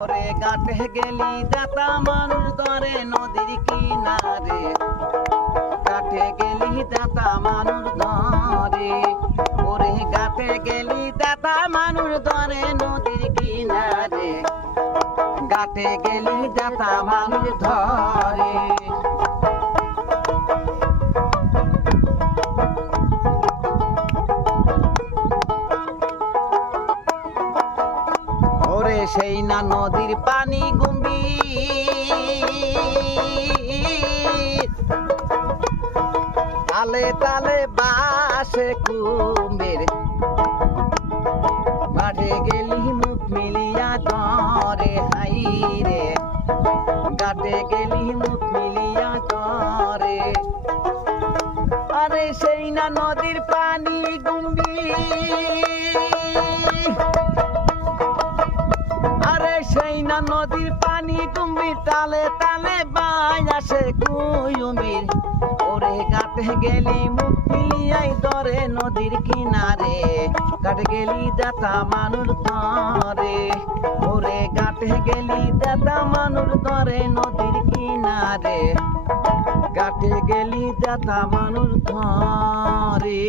ওরে ঘাটে গেলি দাতা মানুষ ধরে নদীর কিনারে, ঘাটে গেলি দাতা মানুষ ধরে, ওরে ঘাটে গেলি দাতা মানুষ ধরে নদীর কিনারে, ঘাটে গেলি দাতা মানুষ ধরে। ওরে সেই না নদীর পানি গম্ভীর, তালে তালে বাসে কুম্ভীর, মাঠে গেলি মুখ মিলিয়া ধরে হাই রে, ঘাটে গেলি মুখ মিলিয়া ধরে। আরে সেই না নদীর পানি গম্ভীর, আরে সেই না নদীর পানি গম্ভীর, তালে তালে বাই আসে কুমির, ওরে ঘাটে গেলি মুখ মিলিয়াই ধরে নদীর কিনারে, ঘাটে গেলি দাতা মানুষ ধরে, ওরে ঘাটে গেলি দাতা মানুষ ধরে নদীর কিনারে, ঘাটে গেলি দাতা মানুষ ধরে।